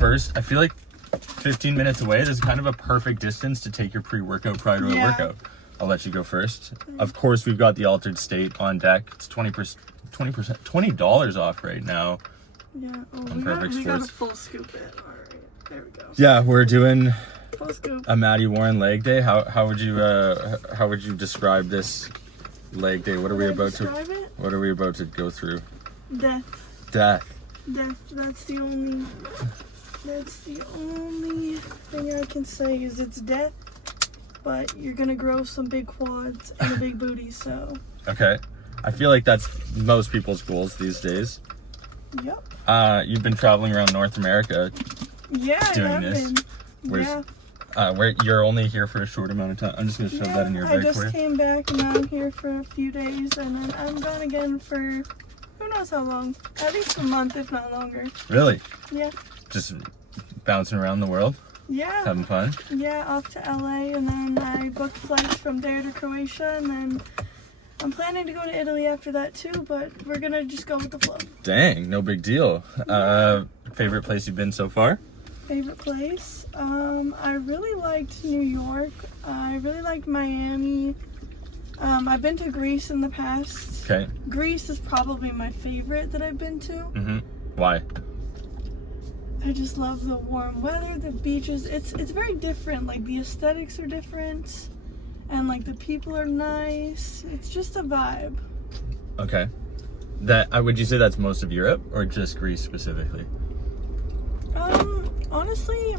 first? I feel like 15 minutes away, this is kind of a perfect distance to take your pre-workout prior to a workout. I'll let you go first. Of course, we've got the Altered State on deck. It's 20% off right now. Yeah, on we got a full scoop it. All right, there we go. Yeah, we're doing full scoop. a Maddie Warren leg day. How would you describe this leg day? What are we about to go through? Death. That's the only thing I can say is it's death. But you're gonna grow some big quads and a big booty, so. Okay. I feel like that's most people's goals these days. Yep. You've been traveling around North America. Yeah, doing this. Where you're only here for a short amount of time. I'm just gonna shove that in your bag for you. I just came back and now I'm here for a few days, and then I'm gone again for who knows how long. At least a month, if not longer. Really? Yeah. Just bouncing around the world? Yeah. Having fun? Yeah, off to LA, and then I booked flights from there to Croatia, and then I'm planning to go to Italy after that too, but we're gonna just go with the flow. Dang, no big deal. Favorite place you've been so far? Favorite place? I really liked New York. I really liked Miami. I've been to Greece in the past. Okay. Greece is probably my favorite that I've been to. Mm-hmm. Why? I just love the warm weather, the beaches. It's very different. Like, the aesthetics are different, and like the people are nice. It's just a vibe. Okay. Would you say that's most of Europe or just Greece specifically? Honestly,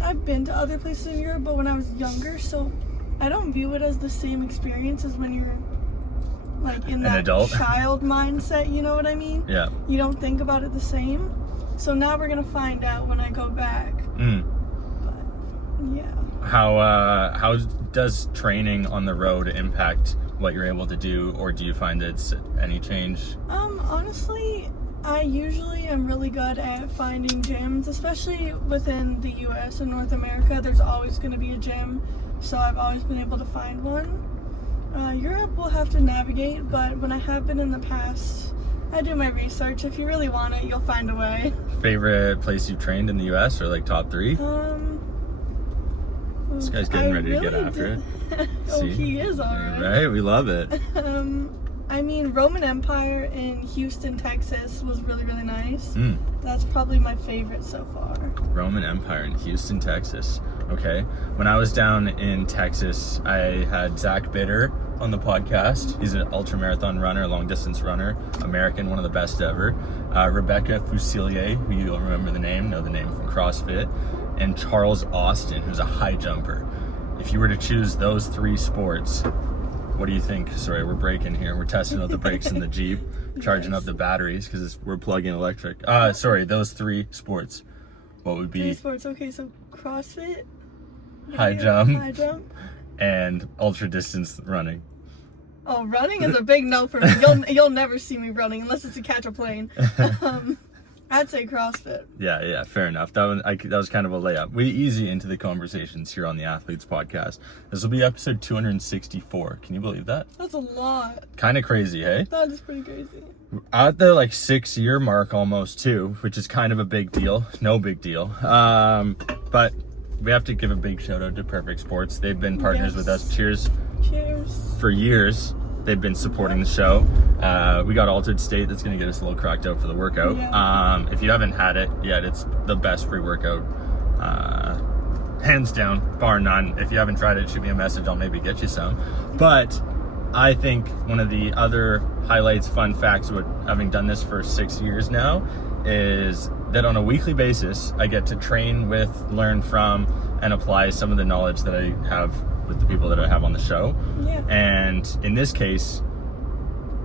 I've been to other places in Europe, but when I was younger, so I don't view it as the same experience as when you're like in that adult child mindset, you know what I mean? Yeah. You don't think about it the same. So now we're gonna find out when I go back. But yeah. How does training on the road impact what you're able to do, or do you find it's any change? Honestly, I usually am really good at finding gyms, especially within the US and North America. There's always going to be a gym, so I've always been able to find one. Europe will have to navigate, but when I have been in the past, I do my research. If you really want it, you'll find a way. Favorite place you've trained in the US, or like top 3? This guy's getting ready to get after it. Oh, he is alright. Right, we love it. I mean, Roman Empire in Houston, Texas was really, really nice. Mm. That's probably my favorite so far. Roman Empire in Houston, Texas. Okay. When I was down in Texas, I had Zach Bitter on the podcast. He's an ultramarathon runner, long distance runner, American, one of the best ever. Rebecca Fusilier, who you'll remember the name, know the name from CrossFit, and Charles Austin, who's a high jumper. If you were to choose those 3 sports, what do you think? Sorry, we're braking here. We're testing out the brakes in the Jeep, charging up the batteries because we're plugging electric. Sorry, those 3 sports. What would be? 3 sports. Okay, so CrossFit, high jump, and ultra distance running. Oh, running is a big no for me. You'll never see me running unless it's to catch a plane. I'd say CrossFit. Yeah, fair enough. That was kind of a layup. We easy into the conversations here on the Athletes Podcast. This will be episode 264. Can you believe that? That's a lot. Kind of crazy, hey? That is pretty crazy. At the 6-year mark almost too, which is kind of a big deal. No big deal. But we have to give a big shout out to Perfect Sports. They've been partners with us. Cheers. For years. They've been supporting the show. We got Altered State that's going to get us a little cracked out for the workout. Yeah. If you haven't had it yet, it's the best free workout. Hands down, bar none. If you haven't tried it, shoot me a message. I'll maybe get you some. But I think one of the other highlights, fun facts about having done this for 6 years now is that on a weekly basis, I get to train with, learn from, and apply some of the knowledge that I have with the people that I have on the show. Yeah. And in this case,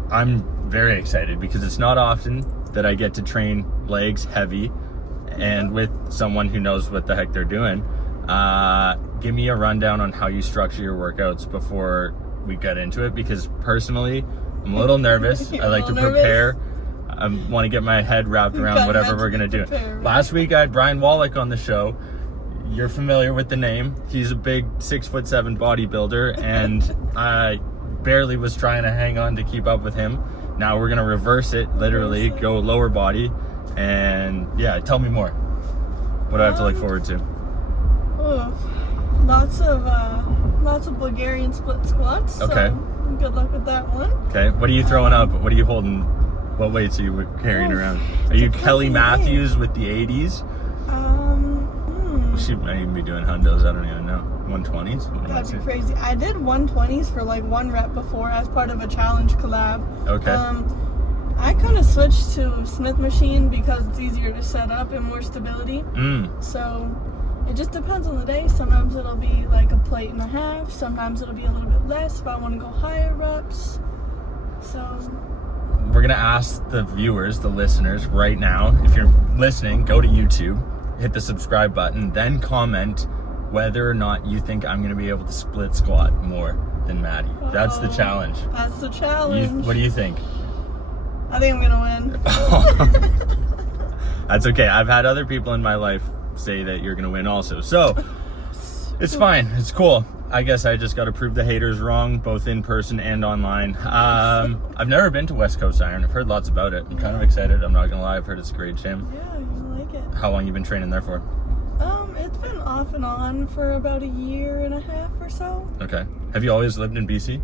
I'm very excited because it's not often that I get to train legs heavy and with someone who knows what the heck they're doing. Give me a rundown on how you structure your workouts before we get into it, because personally, I'm a little nervous. I like to prepare. I want to get my head wrapped around whatever we're going to do. Last week I had Brian Wallach on the show. You're familiar with the name. He's a big 6'7" bodybuilder, and I barely was trying to hang on to keep up with him. Now we're gonna reverse it, literally go lower body, and yeah, tell me more. What do I have to look forward to? Lots of Bulgarian split squats. Okay. So good luck with that one. Okay. What are you throwing up? What are you holding? What weights are you carrying around? Are you Kelly Matthews with the 80s? She might even be doing hundos. I don't even know. 120s? That'd be crazy. I did 120s for like 1 rep before as part of a challenge collab. Okay. I kind of switched to Smith machine because it's easier to set up and more stability. So it just depends on the day. Sometimes it'll be like a plate and a half. Sometimes it'll be a little bit less if I want to go higher reps. So we're going to ask the viewers, the listeners right now, if you're listening, go to YouTube, hit the subscribe button, then comment whether or not you think I'm going to be able to split squat more than Maddie. That's the challenge. That's the challenge. What do you think? I think I'm going to win. That's okay. I've had other people in my life say that you're going to win also. So it's fine. It's cool. I guess I just got to prove the haters wrong, both in person and online. I've never been to West Coast Iron. I've heard lots about it. I'm kind of excited. I'm not going to lie. I've heard it's a great gym. Yeah, you like it. How long you been training there for? It's been off and on for about 1.5 years or so. Okay. Have you always lived in BC?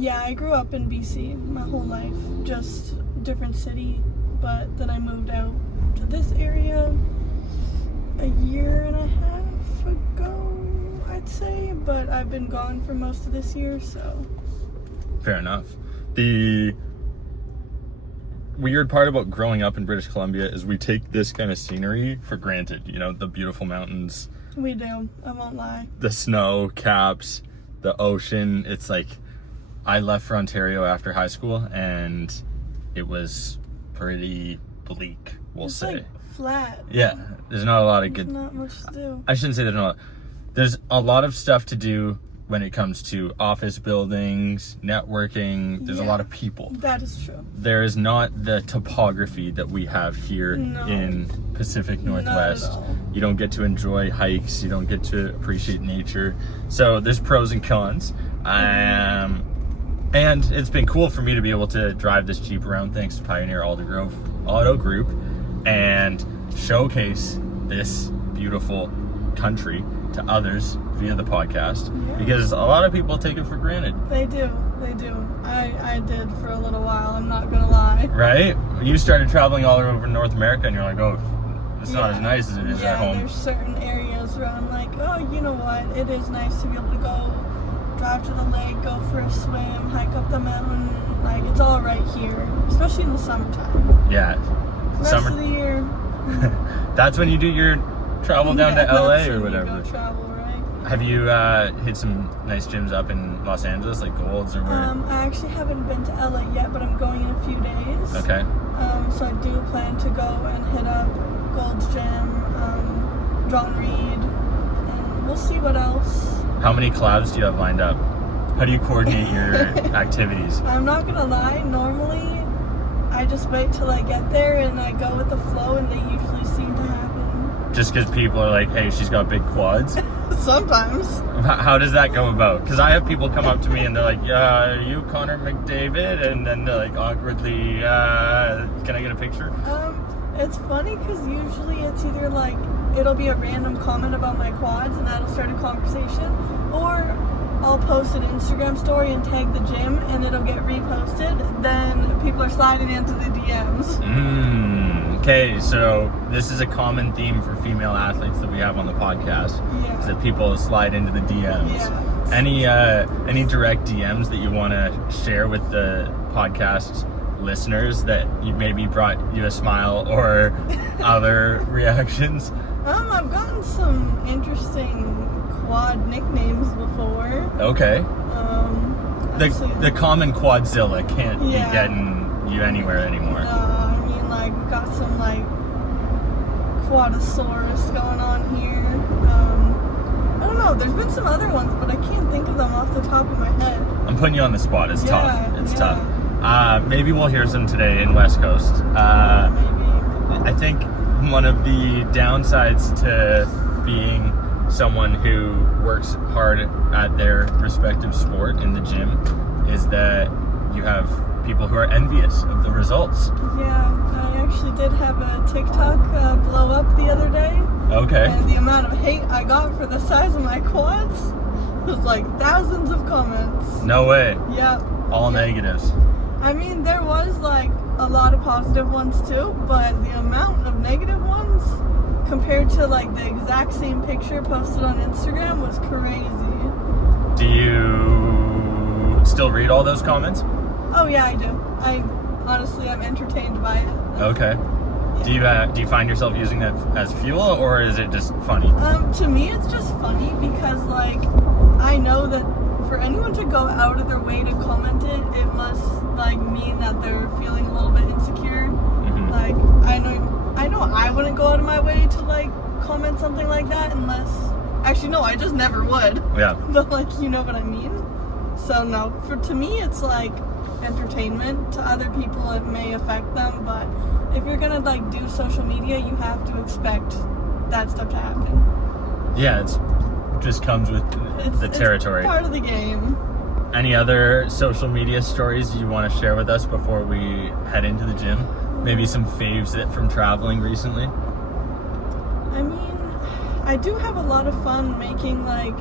Yeah, I grew up in BC my whole life, just different city, but then I moved out to this area 1.5 years ago, I'd say, but I've been gone for most of this year, so. Fair enough. The weird part about growing up in British Columbia is we take this kind of scenery for granted, you know, the beautiful mountains. We do, I won't lie. The snow caps, the ocean. It's like, I left for Ontario after high school and it was pretty bleak, we'll it's say. Like flat. Yeah, there's not a lot of There's not much to do. I shouldn't say there's a lot of stuff to do when it comes to office buildings, networking. There's a lot of people. That is true. There is not the topography that we have here in Pacific Northwest. Not at all. You don't get to enjoy hikes. You don't get to appreciate nature. So there's pros and cons. And it's been cool for me to be able to drive this Jeep around thanks to Pioneer Aldergrove Auto Group and showcase this beautiful country to others via the podcast, because a lot of people take it for granted. They do. I did for a little while, I'm not gonna lie. Right? You started traveling all over North America and you're like, oh, it's not as nice as it is at home. Yeah, there's certain areas where I'm like, oh, you know what, it is nice to be able to go drive to the lake, go for a swim, hike up the mountain. Like, it's all right here, especially in the summertime. Yeah. The rest of the year. That's when you do your travel down to LA or whatever. You go travel, right? Have you hit some nice gyms up in Los Angeles, like Gold's or where? I actually haven't been to LA yet, but I'm going in a few days. Okay. So I do plan to go and hit up Gold's Gym, John Reed, and we'll see what else. How many collabs do you have lined up? How do you coordinate your activities? I'm not gonna lie, normally I just wait till I get there and I go with the flow, and they usually seem to happen. Just because people are like, hey, she's got big quads? Sometimes. How does that go about? Because I have people come up to me and they're like, yeah, are you Connor McDavid? And then they're like awkwardly, can I get a picture? It's funny because usually it's either like, it'll be a random comment about my quads and that'll start a conversation, or I'll post an Instagram story and tag the gym and it'll get reposted. Then people are sliding into the DMs. Okay, so this is a common theme for female athletes that we have on the podcast. Yeah. Is that people slide into the DMs. Yeah. Any direct DMs that you want to share with the podcast listeners that maybe brought you a smile or other reactions? I've gotten some interesting quad nicknames before. Okay. Actually, the common quadzilla can't be getting you anywhere anymore. I mean, like, got some like quadosaurus going on here. I don't know, there's been some other ones, but I can't think of them off the top of my head. I'm putting you on the spot. It's tough. It's tough. Maybe we'll hear some today in West Coast. Maybe. I think one of the downsides to being someone who works hard at their respective sport in the gym is that you have people who are envious of the results. Yeah, I actually did have a TikTok blow up the other day. Okay. And the amount of hate I got for the size of my quads was like thousands of comments. No way. Yeah. All negatives. I mean, there was like a lot of positive ones too, but the amount of negative ones compared to like the exact same picture posted on Instagram was crazy. Do you still read all those comments? Oh yeah, I do. Honestly, I'm entertained by it. Okay. Do you find yourself using that as fuel, or is it just funny? To me, it's just funny because like I know that for anyone to go out of their way to comment it, it must like mean that they're feeling a little bit insecure. Mm-hmm. Like I know I wouldn't go out of my way to like comment something like that unless actually no, I just never would. Yeah. But like you know what I mean? So no, to me it's like entertainment. To other people it may affect them, but if you're gonna like do social media, you have to expect that stuff to happen. Yeah, it just comes with the territory. It's part of the game. Any other social media stories you want to share with us before we head into the gym? Maybe some faves from traveling recently? I mean, I do have a lot of fun making like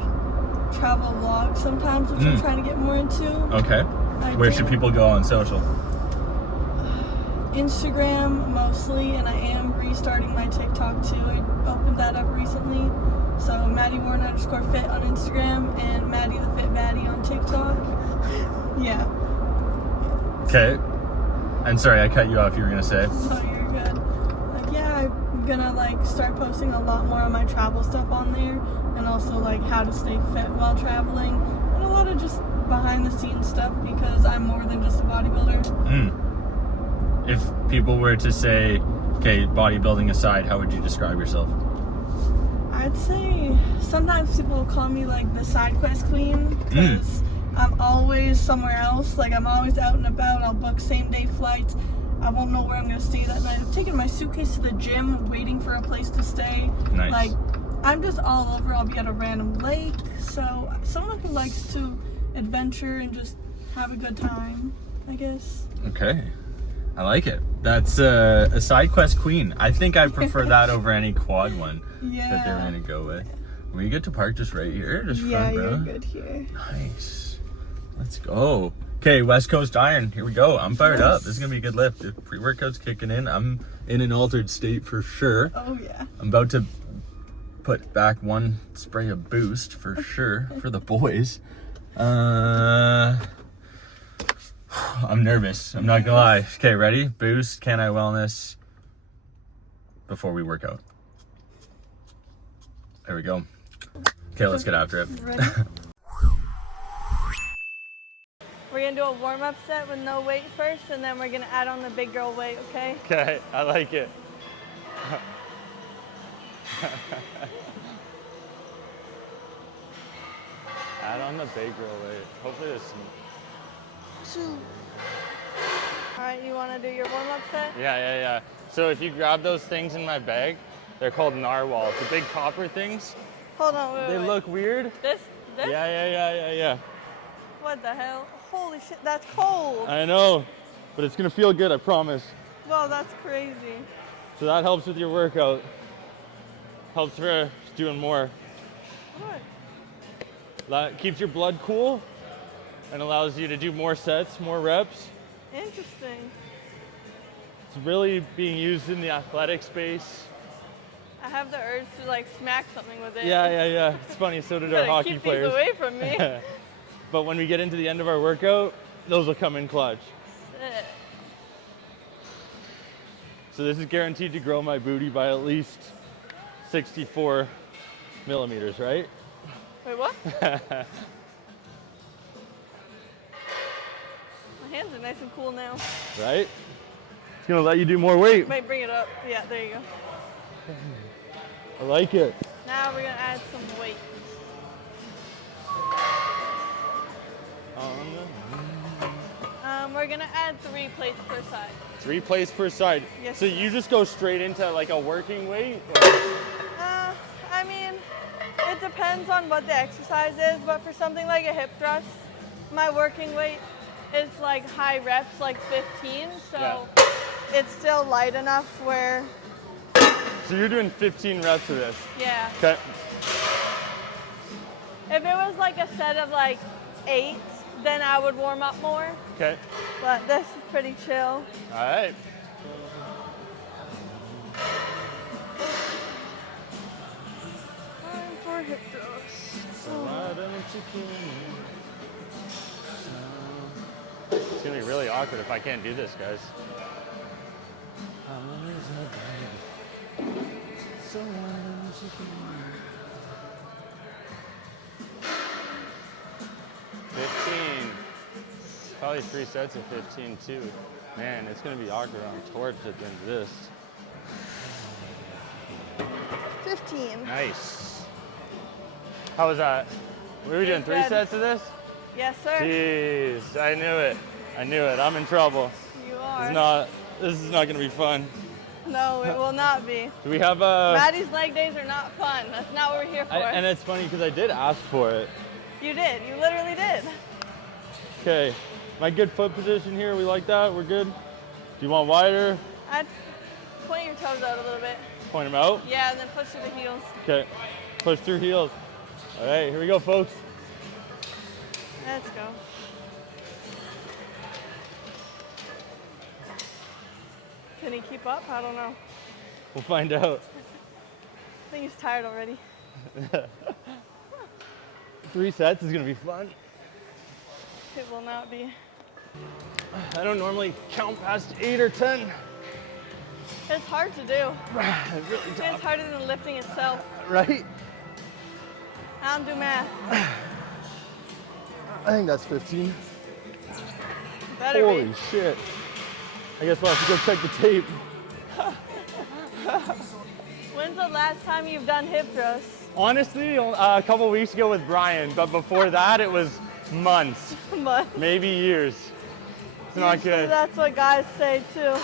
travel vlogs sometimes, which I'm trying to get more into. Okay. Where should people go on social? Instagram mostly, and I am restarting my TikTok too. I opened that up recently. So Maddie Warren _fit on Instagram and Maddie the Fit Baddie on TikTok. Yeah. Okay. And sorry, I cut you off. You were gonna say. Oh, you're good. Like, yeah, I'm gonna like start posting a lot more of my travel stuff on there, and also like how to stay fit while traveling, and a lot of just behind the scenes stuff because I'm more than just a bodybuilder. If people were to say, okay, bodybuilding aside, how would you describe yourself? I'd say sometimes people will call me like the side quest queen because I'm always somewhere else. Like I'm always out and about. I'll book same day flights. I won't know where I'm gonna stay that night. I've taken my suitcase to the gym, waiting for a place to stay. Nice. Like I'm just all over. I'll be at a random lake. So someone who likes to adventure and just have a good time, I guess. Okay. I like it. That's a side quest queen. I think I prefer that over any quad one that they're gonna go with. We get to park just right here, just front row. Yeah, you're good here. Nice. Let's go. Okay, West Coast Iron. Here we go. I'm fired up. This is gonna be a good lift. The pre-workout's kicking in. I'm in an altered state for sure. Oh yeah. I'm about to put back one spray of boost for sure for the boys. I'm nervous. I'm not gonna lie. Okay, ready? Boost, Can I Wellness before we work out. There we go. Okay, let's get after it. Ready? We're gonna do a warm-up set with no weight first, and then we're gonna add on the big girl weight, okay? Okay, I like it. Add on the big girl weight. Hopefully there's some... Alright, you wanna do your warm-up set? Yeah. So if you grab those things in my bag, they're called narwhals. The big copper things. Hold on, wait. They look weird. This? Yeah. What the hell? Holy shit, that's cold. I know, but it's gonna feel good, I promise. Well, that's crazy. So that helps with your workout. Helps for doing more. What? That keeps your blood cool and allows you to do more sets, more reps. Interesting. It's really being used in the athletic space. I have the urge to like smack something with it. Yeah. It's funny, so did our hockey keep players. These away from me. But when we get into the end of our workout, those will come in clutch. Sick. So this is guaranteed to grow my booty by at least 64 millimeters, right? Wait, what? My hands are nice and cool now. Right? It's gonna let you do more weight. Wait, bring it up. Yeah, there you go. I like it. Now we're gonna add some weight. We're gonna add 3 plates per side. 3 plates per side. Yes. So you just go straight into like a working weight? I mean, it depends on what the exercise is, but for something like a hip thrust, my working weight is like high reps, like 15, so it's still light enough where So you're doing 15 reps of this? Yeah. Okay. If it was like a set of like 8, then I would warm up more. Okay. But this is pretty chill. All right. Time for hip thrusts. It's gonna be really awkward if I can't do this, guys. 15. Probably 3 sets of 15 too. Man, it's gonna be awkward on torch at the end of this. 15. Nice. How was that? Were we doing 3 good. sets of this? Yes, sir. Jeez, I knew it. I knew it. I'm in trouble. You are. This is not gonna be fun. No, it will not be. Do we have a? Maddie's leg days are not fun. That's not what we're here for. And it's funny because I did ask for it. You did. You literally did. Okay, my good foot position here. We like that. We're good. Do you want wider? I'd point your toes out a little bit. Point them out. Yeah, and then push through the heels. Okay, push through heels. All right, here we go, folks. Let's go. Can he keep up? I don't know. We'll find out. I think he's tired already. 3 sets is gonna be fun. It will not be. I don't normally count past 8 or 10. It's hard to do. It's really It's tough. harder than lifting itself. Right? I don't do math. I think that's 15. Better Holy be. shit. I guess we'll have to go check the tape. When's the last time you've done hip thrusts? Honestly, a couple weeks ago with Brian, but before that it was months, But maybe years. It's not usually good. that's what guys say too.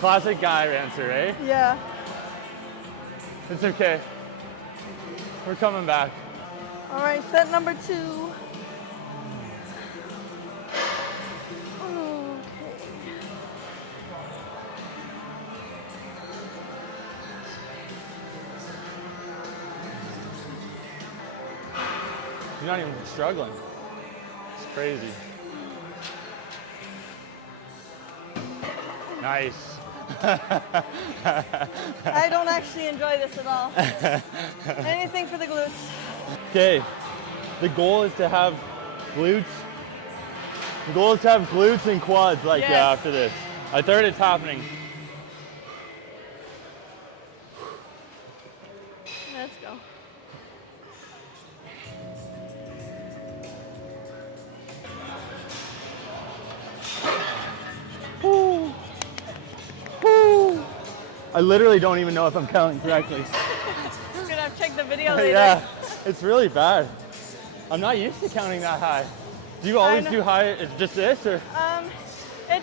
Classic guy answer, eh? Yeah. It's okay. We're coming back. All right, set number 2. Okay. You're not even struggling. It's crazy. Nice. I don't actually enjoy this at all. Anything for the glutes. Okay, the goal is to have glutes. The goal is to have glutes and quads like Yes. after this. I third it's happening. Let's go. Woo. Woo. I literally don't even know if I'm counting correctly. I'm gonna have to check the video later. Yeah, it's really bad. I'm not used to counting that high. Do you always know. do high? It's just this, or? It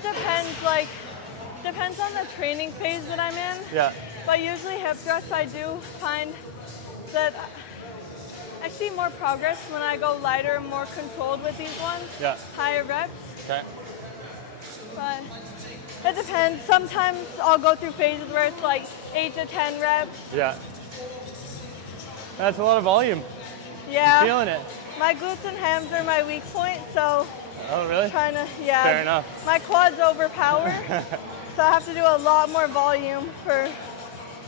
depends on the training phase that I'm in. Yeah. But usually hip thrusts, I do find that I see more progress when I go lighter and more controlled with these ones. Yeah. Higher reps. Okay. But it depends. Sometimes I'll go through phases where it's like 8 to 10 reps. Yeah. That's a lot of volume. Yeah. Feeling it. My glutes and hams are my weak point, so Oh, really? trying to, yeah. Fair enough. My quads overpower, so I have to do a lot more volume for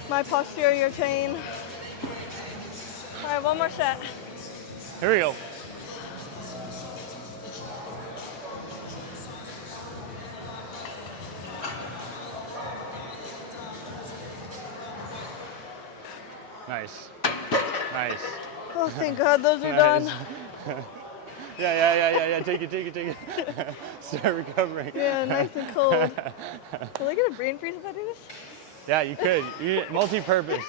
my posterior chain. All right, one more set. Here we go. Nice. Nice. Oh, thank God, those are Nice. done. Yeah. Take it. Start recovering. Yeah, nice and cold. Will I get a brain freeze if I do this? Yeah, you could. Multi-purpose.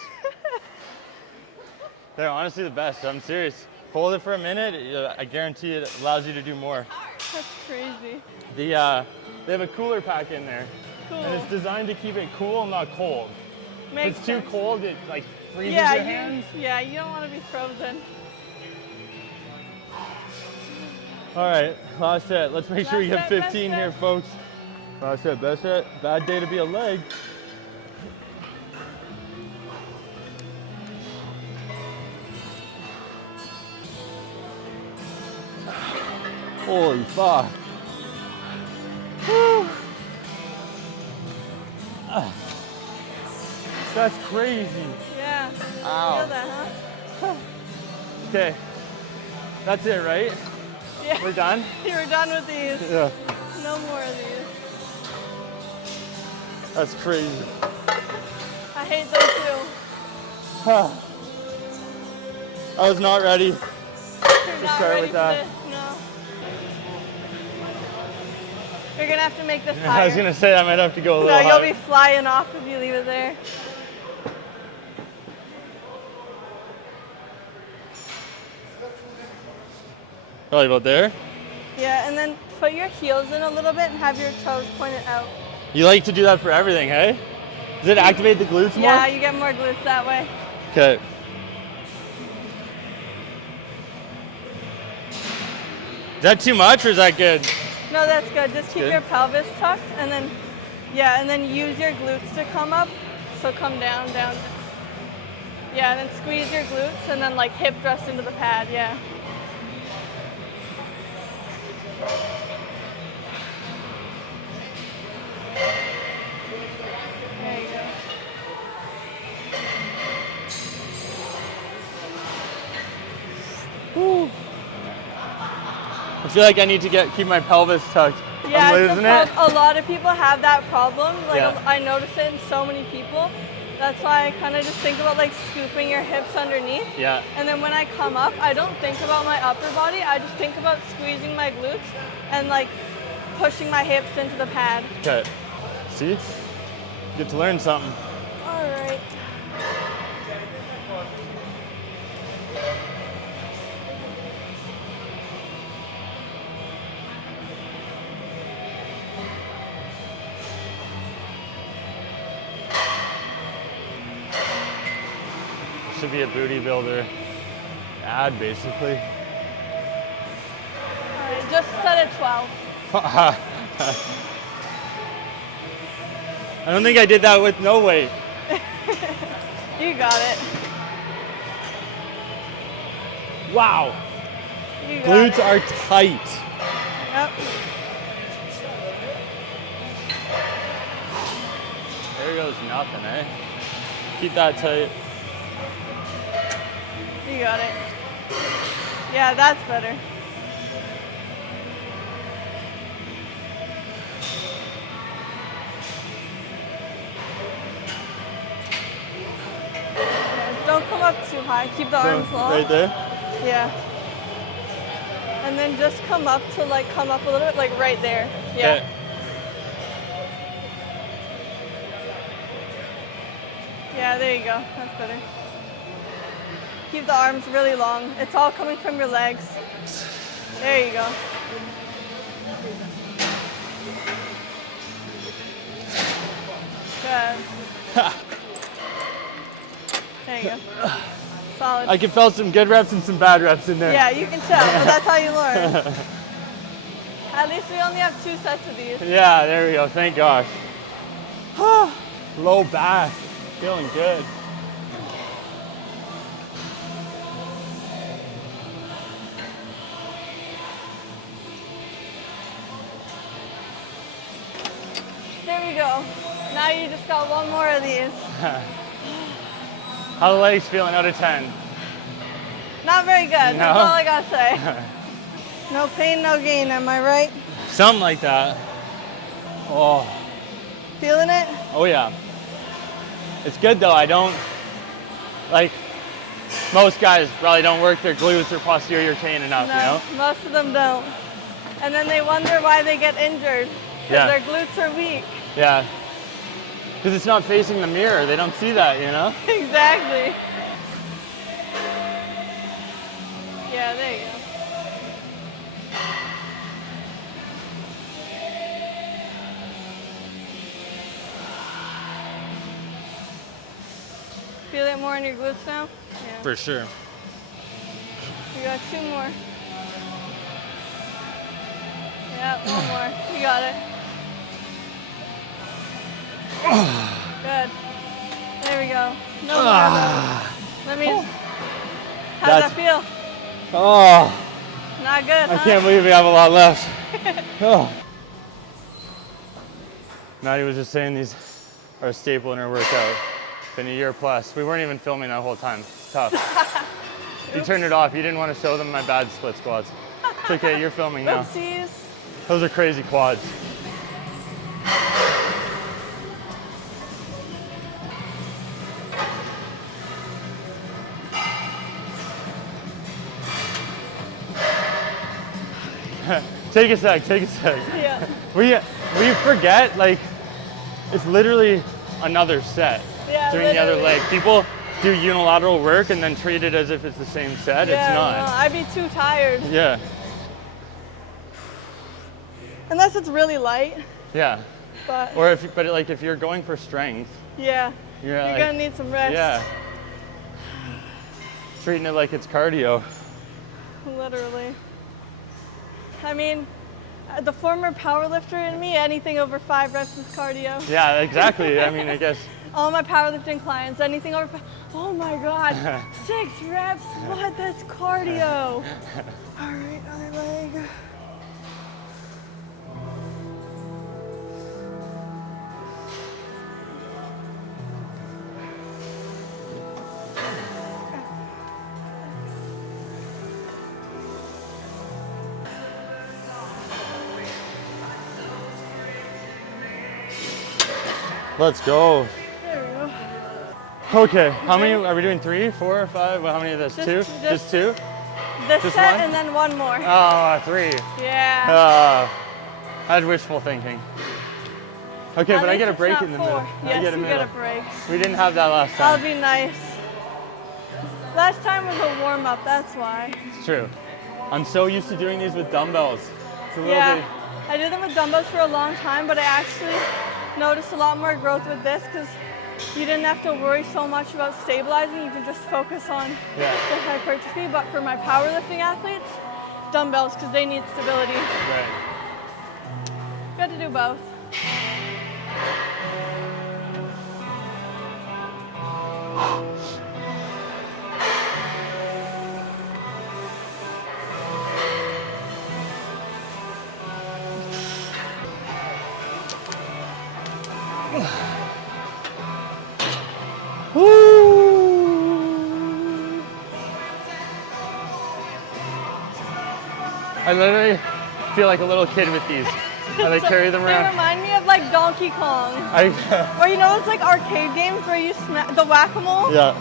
They're honestly the best. I'm serious. Hold it for a minute. I guarantee it allows you to do more. That's crazy. They have a cooler pack in there, Cool. and it's designed to keep it cool, not cold. If Makes it's too sense. cold, it like freezes Yeah, your hands. you don't want to be frozen. All right, last set. Let's make sure we Last get set, 15 best here, set. folks. Last set, best set. Bad day to be a leg. Holy fuck. Woo. That's crazy. Yeah. Ow. Feel that, huh? Okay. That's it, right? Yeah. We're done? We're done with these. Yeah. No more of these. That's crazy. I hate them too. I was not ready. You're not start ready with for that. this? No. You're gonna have to make this higher. I was gonna say I might have to go a little No, you'll higher. be flying off if you leave it there. Probably about there. Yeah, and then put your heels in a little bit and have your toes pointed out. You like to do that for everything, hey? Does it activate the glutes more? Yeah, you get more glutes that way. Okay. Is that too much or is that good? No, that's good. Just keep Good. your pelvis tucked and then, yeah, and then use your glutes to come up. So come down, down. Yeah, and then squeeze your glutes and then like hip thrust into the pad, yeah. There you go. Woo. I feel like I need to keep my pelvis tucked. Yeah, I'm it's losing a it. lot of people have that problem. Like Yeah. I notice it in so many people. That's why I kind of just think about like scooping your hips underneath. Yeah. And then when I come up, I don't think about my upper body. I just think about squeezing my glutes and like pushing my hips into the pad. Okay. See? Get to learn something. All right. Should be a booty builder ad, basically. All right, just set at 12. I don't think I did that with no weight. You got it. Wow. You got Glutes it. are tight. Yep. There goes nothing, eh? Keep that tight. You got it. Yeah, that's better. Don't come up too high. Keep the arms long. Right there? Yeah. And then just come up to like come up a little bit, like right there. Yeah. Okay. Yeah, there you go. That's better. Keep the arms really long. It's all coming from your legs. There you go. Good. There you go. Solid. I can feel some good reps and some bad reps in there. Yeah, you can tell, but that's how you learn. At least we only have 2 sets of these. Yeah, there we go. Thank gosh. Low back. Feeling good. There we go. Now you just got 1 more of these. How the legs feeling out of 10? Not very good. No? That's all I gotta say. No pain, no gain, am I right? Something like that. Oh. Feeling it? Oh yeah. It's good though. I don't, like, most guys probably don't work their glutes or posterior chain enough, No, you know? most of them don't. And then they wonder why they get injured. Because Yeah. their glutes are weak. Yeah. Because it's not facing the mirror. They don't see that, you know? Exactly. Yeah, there you go. Feel it more in your glutes now? Yeah. For sure. You got 2 more. Yeah, 1 more. You got it. Good. There we go. No more of those. Let me. How's that feel? Oh, Not good, I can't believe we have a lot left. Oh. Maddie was just saying these are a staple in her workout. Been a year plus. We weren't even filming that whole time. Tough. You turned it off. You didn't want to show them my bad split squats. It's okay, you're filming now. Oopsies. Those are crazy quads. Take a sec. Yeah. We forget, like, it's literally another set doing the other leg. People do unilateral work and then treat it as if it's the same set. Yeah, it's not. No, I'd be too tired. Yeah. Unless it's really light. Yeah. But if you're going for strength. Yeah. You're like, gonna need some rest. Yeah. Treating it like it's cardio. Literally. I mean, the former powerlifter in me, anything over 5 reps is cardio. Yeah, exactly. I mean, I guess. All my powerlifting clients, anything over 5, oh my God, 6 reps, what? That's cardio. All right, other leg. Let's go. There we go. Okay, how many are we doing? 3, 4, 5? Well, how many of this? Two? Just 2? This Just set one? and then one more. Oh, 3. Yeah. I had wishful thinking. Okay, but I get a break in the middle. Yes, I get a you middle. get a break. We didn't have that last That'll time. be nice. Last time was a warm-up, that's why. It's true. I'm so used to doing these with dumbbells. It's a little bit. I did them with dumbbells for a long time, but I actually noticed a lot more growth with this because you didn't have to worry so much about stabilizing. You can just focus on the hypertrophy. But for my powerlifting athletes, dumbbells because they need stability. Right. Got to do both. I literally feel like a little kid with these. I like carry them They around. remind me of like Donkey Kong. Or you know, it's like arcade games where you smack the whack-a-mole. Yeah.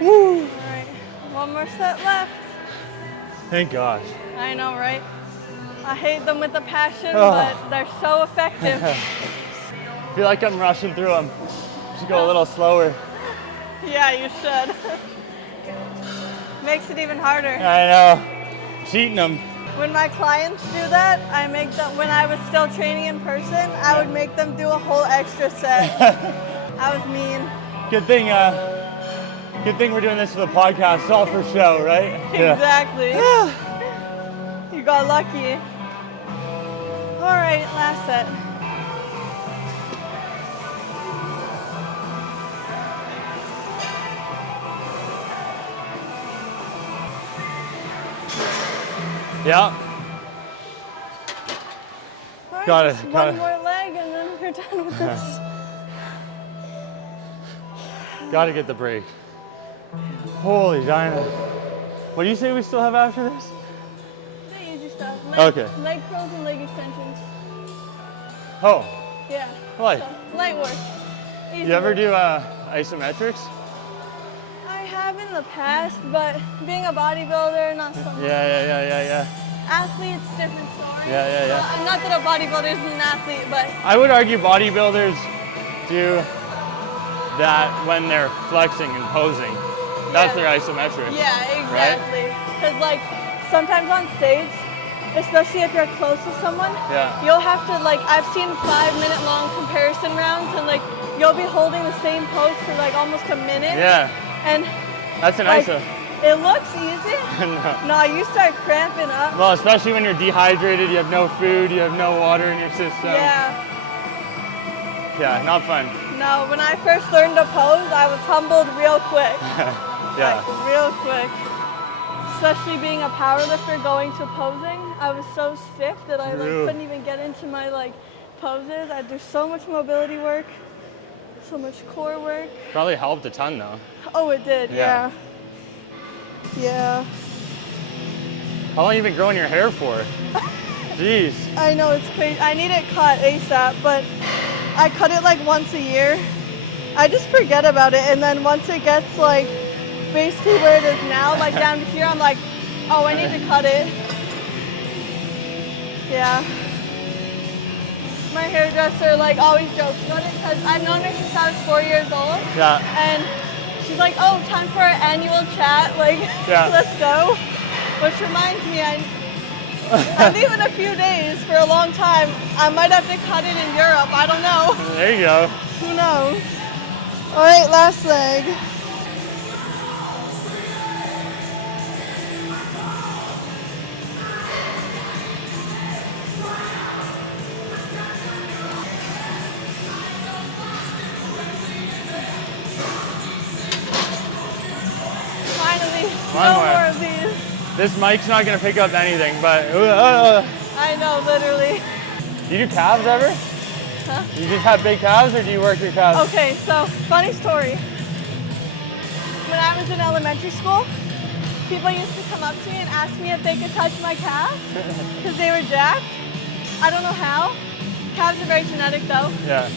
Woo! All right, one more set left. Thank gosh. I know, right? I hate them with a passion, but they're so effective. I feel like I'm rushing through them. Should go a little slower. Yeah, you should. Makes it even harder. I know. Cheating them. When my clients do that, I make them, when I was still training in person, I would make them do a whole extra set. I was mean. Good thing we're doing this for the podcast. It's all for show, right? Exactly. You got lucky. All right, last set. Yeah. All right, Got it, just got one it. more leg and then we're done with this. Gotta get the break. Holy Dinah. What do you say we still have after this? The easy stuff. Okay. Leg curls and leg extensions. Oh, Yeah. Light. So, light work. Easy you ever work. do isometrics? I have in the past, but being a bodybuilder, not so much. Yeah. Athletes, different story. Yeah. Well, not that a bodybuilder isn't an athlete, but I would argue bodybuilders do that when they're flexing and posing. That's their isometric. yeah, exactly. Because like sometimes on stage, especially if you're close to someone, you'll have to like, I've seen 5-minute long comparison rounds and like you'll be holding the same pose for like almost a minute. Yeah. And That's an like, iso. It looks easy. No, you start cramping up. Well, especially when you're dehydrated, you have no food, you have no water in your system. Yeah. Yeah, not fun. No, when I first learned to pose, I was humbled real quick. Yeah. Like, real quick. Especially being a powerlifter going to posing, I was so stiff that I couldn't even get into my poses. I do so much mobility work, so much core work. Probably helped a ton though. Oh, it did, yeah. Yeah. How long have you been growing your hair for? Jeez. I know, it's crazy. I need it cut ASAP, but I cut it like once a year. I just forget about it, and then once it gets basically where it is now, like down to here, I'm like, oh, I need to cut it. Yeah. My hairdresser always jokes about it because I've known her since I was 4 years old. Yeah. And she's like, oh, time for our annual chat. Let's go. Which reminds me, I'm leaving a few days for a long time. I might have to cut it in Europe. I don't know. There you go. Who knows? All right, last leg. Finally, no more of these. This mic's not gonna pick up anything, but I know, literally. Do you do calves ever? Huh? You just have big calves, or do you work your calves? Okay, so funny story. When I was in elementary school, people used to come up to me and ask me if they could touch my calves because they were jacked. I don't know how. Calves are very genetic though. Yeah.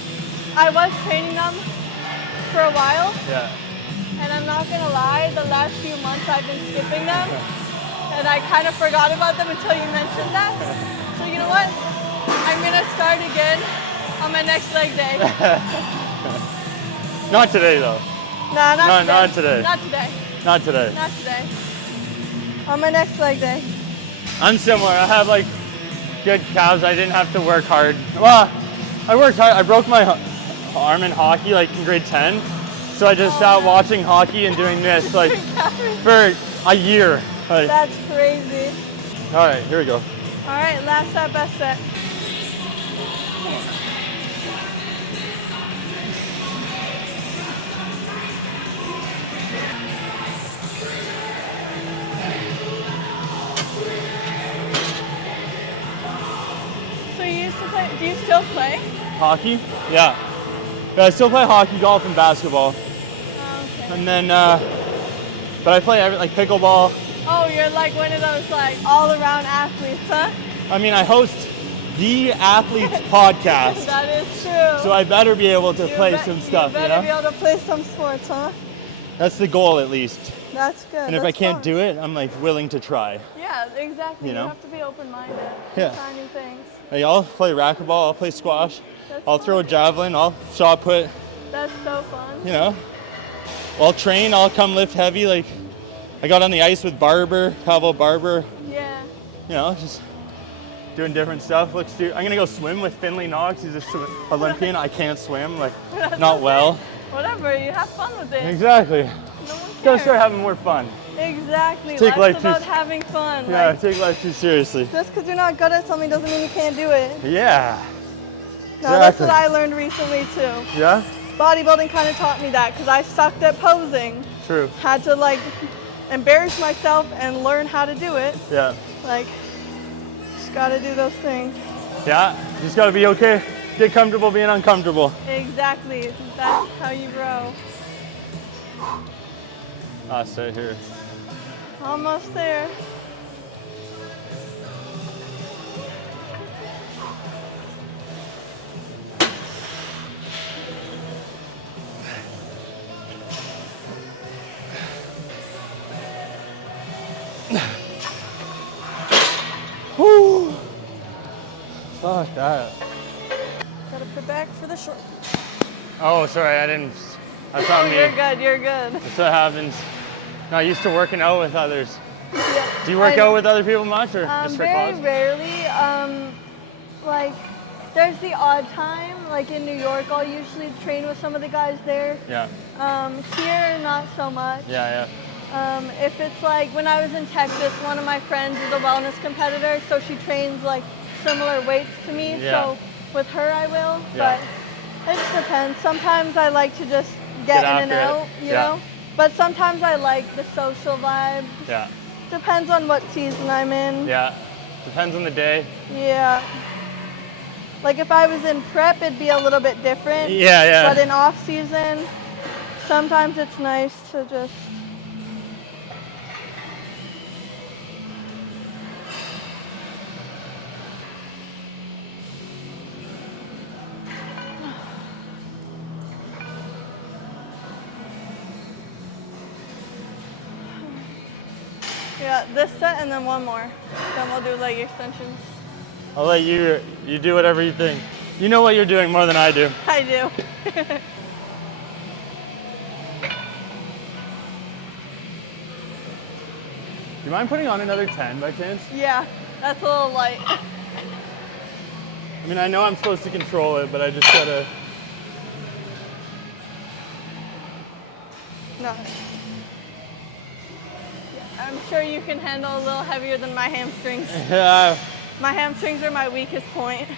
I was training them for a while. Yeah. And I'm not gonna lie, the last few months I've been skipping them. And I kind of forgot about them until you mentioned that. So you know what? I'm gonna start again on my next leg day. Not today though. Nah, not today. Not today. Not today. Not today. On my next leg day. I'm similar. I have good calves. I didn't have to work hard. Well, I worked hard. I broke my arm in hockey in grade 10. So I just stopped watching hockey and doing this for a year. That's crazy. All right, here we go. All right, last set, best set. So you used to play, do you still play? Hockey? Yeah. I still play hockey, golf, and basketball. Oh, okay. And then, but I play pickleball. Oh, you're one of those all-around athletes, huh? I mean, I host the Athletes podcast. That is true. So I better be able to play some stuff, you better be able to play some sports, huh? That's the goal, at least. That's good. And if I can't do it, I'm willing to try. Yeah, exactly. You know? have to be open-minded. Yeah. Try new things. Hey, I'll play racquetball, I'll play squash, That's I'll fun. throw a javelin, I'll shot put, That's so fun. I'll train, I'll come lift heavy. I got on the ice with Pavel Barber, Yeah. just doing different stuff. I'm gonna go swim with Finley Knox. He's a Olympian. I can't swim, not well. Whatever, you have fun with it. Exactly. No one cares. Gotta start having more fun. Exactly. Take life Life's too- about having fun. Yeah, take life too seriously. Just because you're not good at something doesn't mean you can't do it. Yeah. No, that's Exactly. what I learned recently too. Yeah? Bodybuilding kind of taught me that because I sucked at posing. True. Had to embarrass myself and learn how to do it. Yeah. Just gotta do those things. Yeah, just gotta be okay. Get comfortable being uncomfortable. Exactly. That's how you grow. I'll stay here. Almost there. Woo! Fuck that. Gotta put back for the short. Oh, sorry, that's not me. You're good, you're good. That's what happens. No, I used to working out with others. Yeah. Do you work out with other people much, or just for very class? rarely. There's the odd time. In New York, I'll usually train with some of the guys there. Yeah, Here, not so much. yeah, If it's like when I was in Texas, one of my friends is a wellness competitor, so she trains like similar weights to me. Yeah. So with her, I will. Yeah. But it just depends. Sometimes I like to just get in and after it. out, you know. But sometimes I like the social vibe. Yeah. Depends on what season I'm in. Yeah. Depends on the day. Yeah. Like if I was in prep, it'd be a little bit different. Yeah, yeah. But in off season, sometimes it's nice to just. Yeah, this set and then one more. Then we'll do leg extensions. I'll let you do whatever you think. You know what you're doing more than I do. I do. Do you mind putting on another 10 by chance? Yeah, that's a little light. I mean, I know I'm supposed to control it, but I just gotta. No. I'm sure you can handle a little heavier than my hamstrings. Yeah. My hamstrings are my weakest point.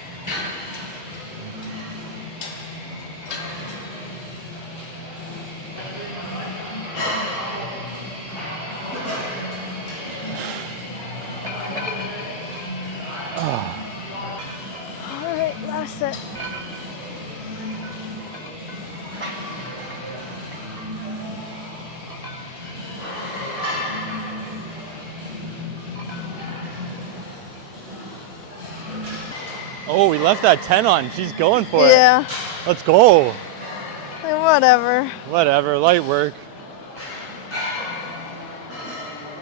All right, last set. Oh, we left that 10 on. She's going for Yeah. it. Let's go. Whatever. Whatever, light work.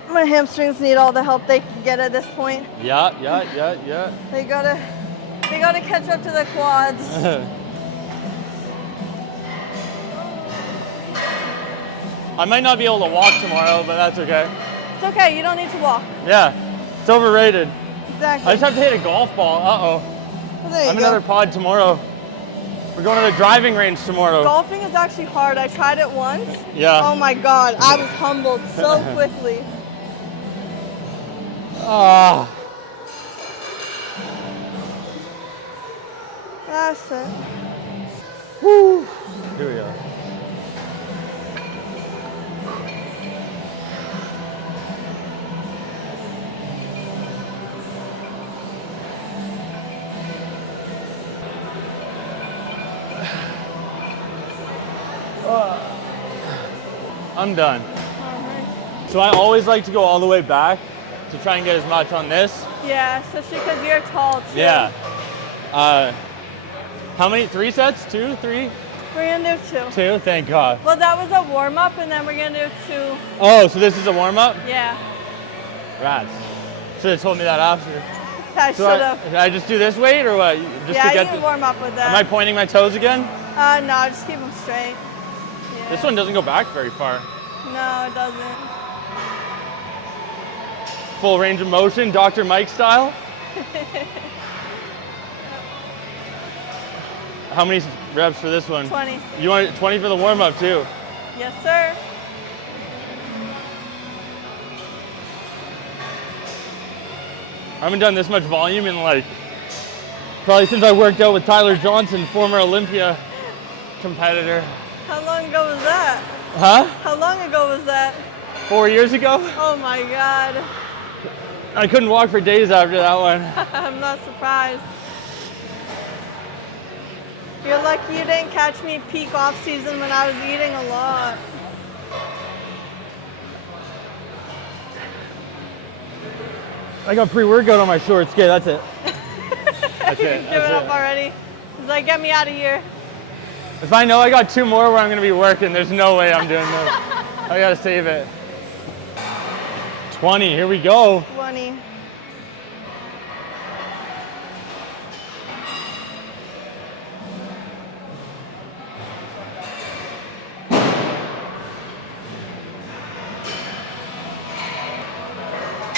My hamstrings need all the help they can get at this point. Yeah. They gotta catch up to the quads. I might not be able to walk tomorrow, but that's okay. It's okay, you don't need to walk. Yeah, it's overrated. Exactly. I just have to hit a golf ball. Uh-oh. Well, there you I'm go. another pod tomorrow. We're going to the driving range tomorrow. Golfing is actually hard. I tried it once. Yeah. Oh my God, I was humbled so quickly. Ah. That's it. Woo. Here we go. I'm done. So I always like to go all the way back to try and get as much on this. Yeah, especially because you're tall too. Yeah. How many? 3 sets? 2? 3? We're gonna do 2. 2? Thank God. Well, that was a warm up, and then we're gonna do 2. Oh, so this is a warm up? Yeah. Rats. Should have told me that after. I So should have. should I just do this weight or what? Just Yeah, to get you can warm up with that. Am I pointing my toes again? No, just keep them straight. Yeah. This one doesn't go back very far. No, it doesn't. Full range of motion, Dr. Mike style. How many reps for this one? 20. You want 20 for the warm up too? Yes, sir. I haven't done this much volume in like, probably since I worked out with Tyler Johnson, former Olympia competitor. How long ago was that? Huh? How long ago was that? 4 years ago? Oh my God. I couldn't walk for days after that one. I'm not surprised. You're lucky you didn't catch me peak off season when I was eating a lot. I got pre-workout on my shorts. Okay, that's it. That's You it. give That's it up it. already. He's like, get me out of here. If I know I got 2 more where I'm gonna be working, there's no way I'm doing this. I gotta save it. 20, here we go. 20.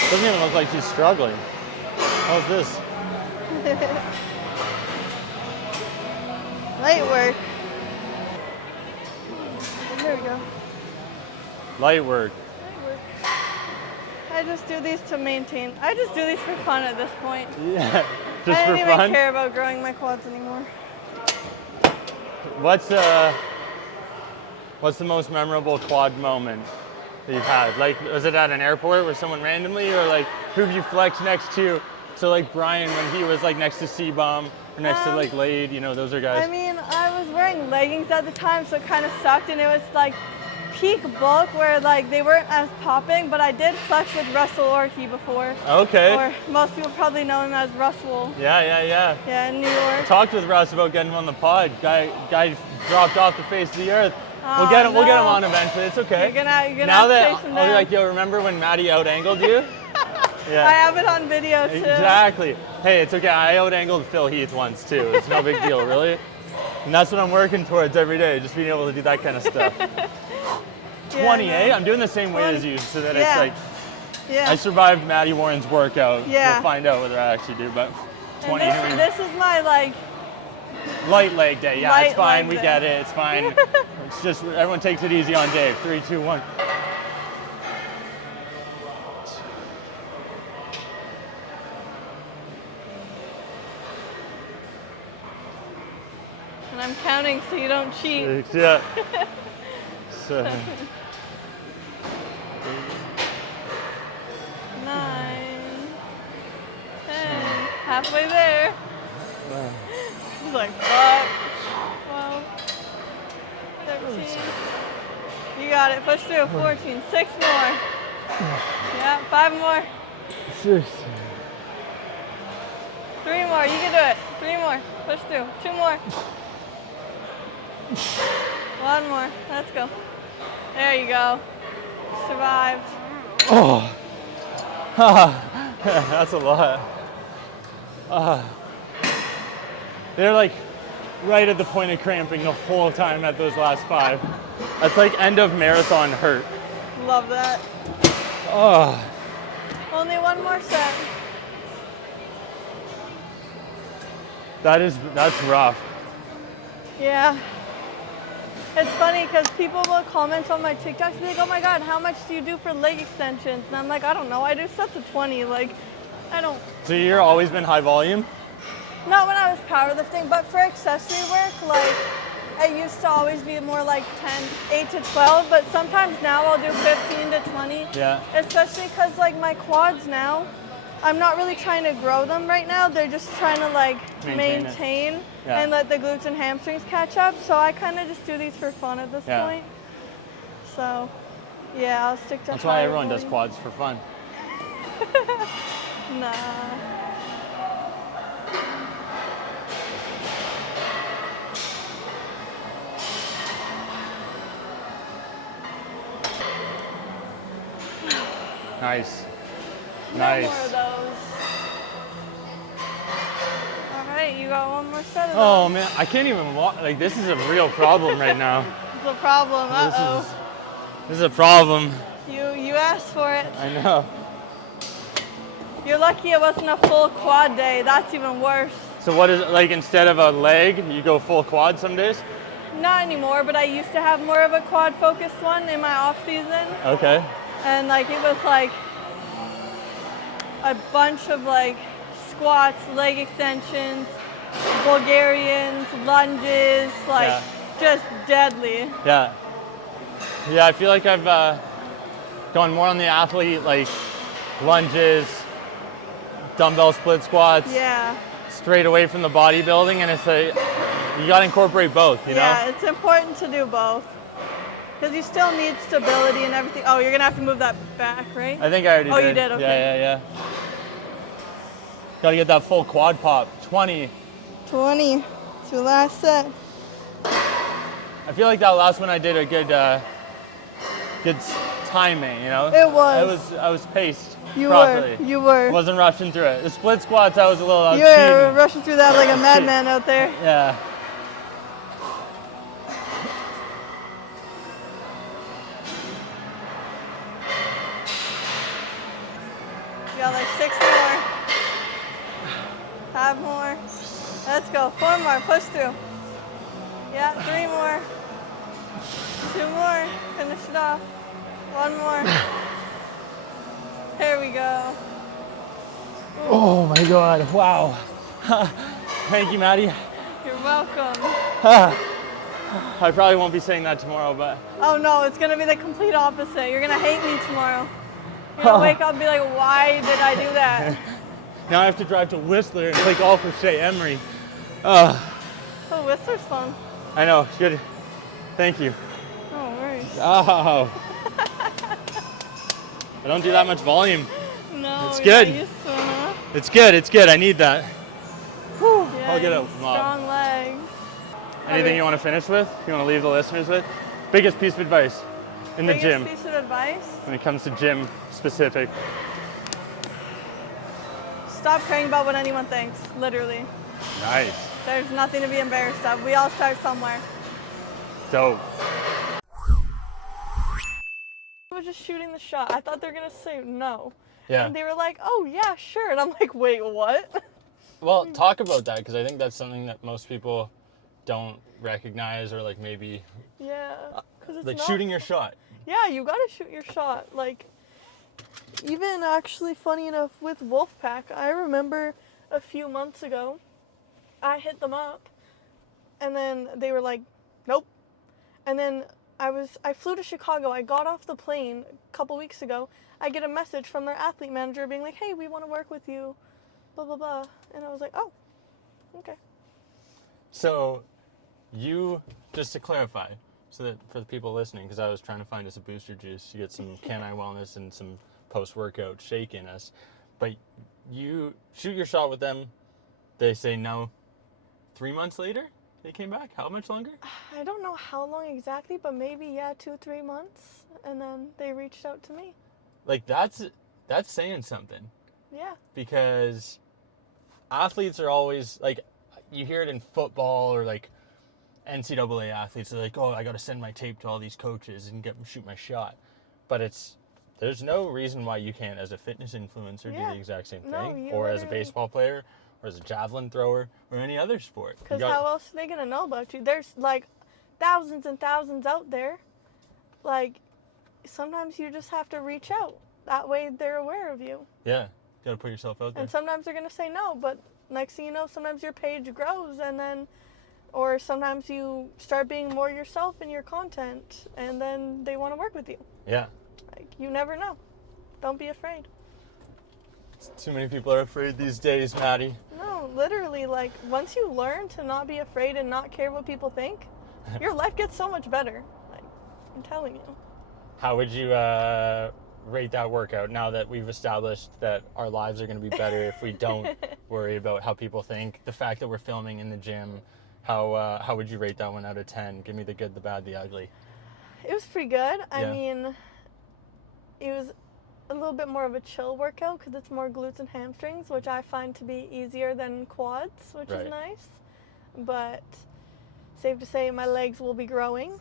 Doesn't even look like she's struggling. How's this? Light work. There we go. Light work. Light I just do these to maintain. I just do these for fun at this point. Yeah, just I for don't even fun. care about growing my quads anymore. What's the most memorable quad moment that you've had? Like, was it at an airport where someone randomly, or like who've you flexed next to? So like Brian when he was like next to C-Bomb or next to like Lade, you know, those are guys. I mean, I was wearing leggings at the time, so it kind of sucked, and it was like peak bulk where like they weren't as popping, but I did flex with Russell Orkey before. Okay. Or most people probably know him as Russell. Yeah. Yeah, in New York. Talked with Russ about getting him on the pod. Guy dropped off the face of the earth. Oh, We'll get him no. on eventually. It's okay. You're gonna now have to that chase him I'll be down. like, yo, remember when Maddie out-angled you? Yeah. I have it on video too. Exactly. Hey, it's okay. I out-angled Phil Heath once too. It's no big deal, really. And that's what I'm working towards every day, just being able to do that kind of stuff. 20, Yeah, eh? I'm doing the same weight as you, so that it's like, Yeah. I survived Maddie Warren's workout. Yeah. We'll find out whether I actually do, but 20. And this is my like Light leg day. Yeah, Light it's fine. leg We day. get it. It's fine. It's just everyone takes it easy on Dave. 3, 2, 1. and I'm counting so you don't cheat. 6, yeah. 7. 9, 10, halfway there. He's like, fuck. 12, 13. You got it. Push through. 14. 6 more. Yeah, 5 more. 6. 3 more. You can do it. 3 more. Push through. 2 more. 1 more. Let's go. There you go. Survived. Oh. That's a lot. They're like right at the point of cramping the whole time at those last 5. That's like end of marathon hurt. Love that. Oh. Only 1 more set. That's rough. Yeah. It's funny because people will comment on my TikToks and be like, oh my God, how much do you do for leg extensions? And I'm like, I don't know. I do sets of 20. Like, I don't. So you've always been high volume? Not when I was powerlifting, but for accessory work, like, I used to always be more like 8 to 12, but sometimes now I'll do 15 to 20. Yeah. Especially because like my quads now, I'm not really trying to grow them right now. They're just trying to like maintain Yeah. and let the glutes and hamstrings catch up. So I kind of just do these for fun at this point. So yeah, I'll stick to That's why higher everyone does volume. quads for fun. Nah. Nice. No Nice. more of those. All right, you got 1 more set of those. Oh man, I can't even walk. Like this is a real problem right now. It's a problem. Uh-oh. This is a problem. You asked for it. I know. You're lucky it wasn't a full quad day. That's even worse. So what is it, like instead of a leg, you go full quad some days? Not anymore, but I used to have more of a quad focused one in my off season. Okay. And like it was like a bunch of like squats, leg extensions, Bulgarians, lunges, like just deadly. Yeah. Yeah, I feel like I've gone more on the athlete, like lunges, dumbbell split squats. Yeah. Straight away from the bodybuilding, and it's like you gotta incorporate both, you know? Yeah, it's important to do both. Because you still need stability and everything. Oh, you're gonna have to move that back, right? I think I already did. Oh, you did, okay. Yeah. Gotta get that full quad pop. 20. 20. It's your last set. I feel like that last one I did a good timing, you know? It was. I was paced You properly. were. You were. I wasn't rushing through it. The split squats, I was a little You were cheating. rushing through that like a madman out there. Yeah. You got like 6 more. 5 more. Let's go. 4 more. Push through. Yeah, 3 more. 2 more. Finish it off. 1 more. There we go. Oh my God, wow. Thank you, Maddie. You're welcome. I probably won't be saying that tomorrow, but. Oh no, it's gonna be the complete opposite. You're gonna hate me tomorrow. You're gonna wake up and be like, why did I do that? Now I have to drive to Whistler and play golf with Shay Emery. Oh, Whistler's fun. I know, good. Thank you. No worries. Oh. I don't do that much volume. No, It's you're good. not used to it, huh? It's good. I need that. Whew. Yeah, I'll get a strong legs. Anything you want to finish with? You want to leave the listeners with? Biggest piece of advice in the gym Biggest piece of advice? when it comes to gym specific. Stop caring about what anyone thinks, literally. Nice. There's nothing to be embarrassed of. We all start somewhere. Dope. I was just shooting the shot. I thought they were gonna say no. Yeah. And they were like, oh yeah, sure. And I'm like, wait, what? Well, talk about that, because I think that's something that most people don't recognize, or like maybe Yeah. 'Cause it's like not, shooting your shot. Yeah, you gotta shoot your shot. Like, even actually funny enough with Wolfpack, I remember a few months ago, I hit them up, and then they were like, nope. And then I flew to Chicago. I got off the plane a couple weeks ago. I get a message from their athlete manager being like, hey, we want to work with you, blah, blah, blah. And I was like, oh, okay. So you, just to clarify, so that for the people listening, because I was trying to find us a booster juice to get some canine wellness and some post-workout shake in us, but you shoot your shot with them, they say no. 3 months later, they came back? How much longer? I don't know how long exactly, but maybe, 2-3 months. And then they reached out to me. Like, that's saying something. Yeah. Because athletes are always, like, you hear it in football or, like, NCAA athletes are like, oh, I got to send my tape to all these coaches and shoot my shot. But there's no reason why you can't, as a fitness influencer, do the exact same thing. Or as a baseball player, or as a javelin thrower, or any other sport. Because how else are they going to know about you? There's, like, thousands and thousands out there. Like, sometimes you just have to reach out. That way they're aware of you. Yeah, got to put yourself out there. And sometimes they're going to say no, but next thing you know, sometimes your page grows, and then, or sometimes you start being more yourself in your content, and then they want to work with you. Yeah. Like, you never know. Don't be afraid. Too many people are afraid these days, Maddie. No, literally, like, once you learn to not be afraid and not care what people think, your life gets so much better. Like, I'm telling you. How would you rate that workout now that we've established that our lives are going to be better if we don't worry about how people think? The fact that we're filming in the gym, how would you rate that one out of 10? Give me the good, the bad, the ugly. It was pretty good. Yeah. I mean, it was a little bit more of a chill workout because it's more glutes and hamstrings, which I find to be easier than quads, which is nice. But safe to say my legs will be growing.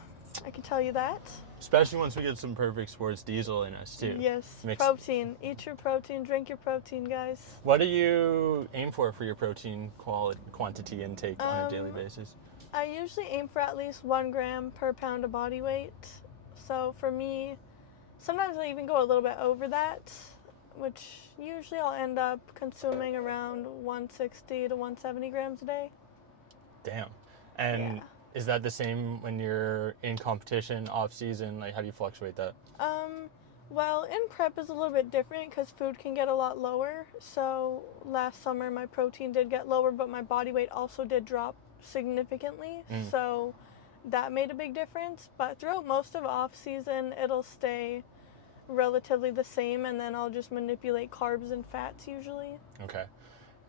I can tell you that. Especially once we get some perfect sports diesel in us too. Yes, protein. Eat your protein, drink your protein, guys. What do you aim for your protein quantity intake on a daily basis? I usually aim for at least 1 gram per pound of body weight. So for me, sometimes I even go a little bit over that, which usually I'll end up consuming around 160 to 170 grams a day. Damn. And is that the same when you're in competition, off season? Like, how do you fluctuate that? Well, in prep is a little bit different because food can get a lot lower. So last summer my protein did get lower, but my body weight also did drop significantly. So that made a big difference. But throughout most of off season, it'll stay relatively the same, and then I'll just manipulate carbs and fats usually. Okay.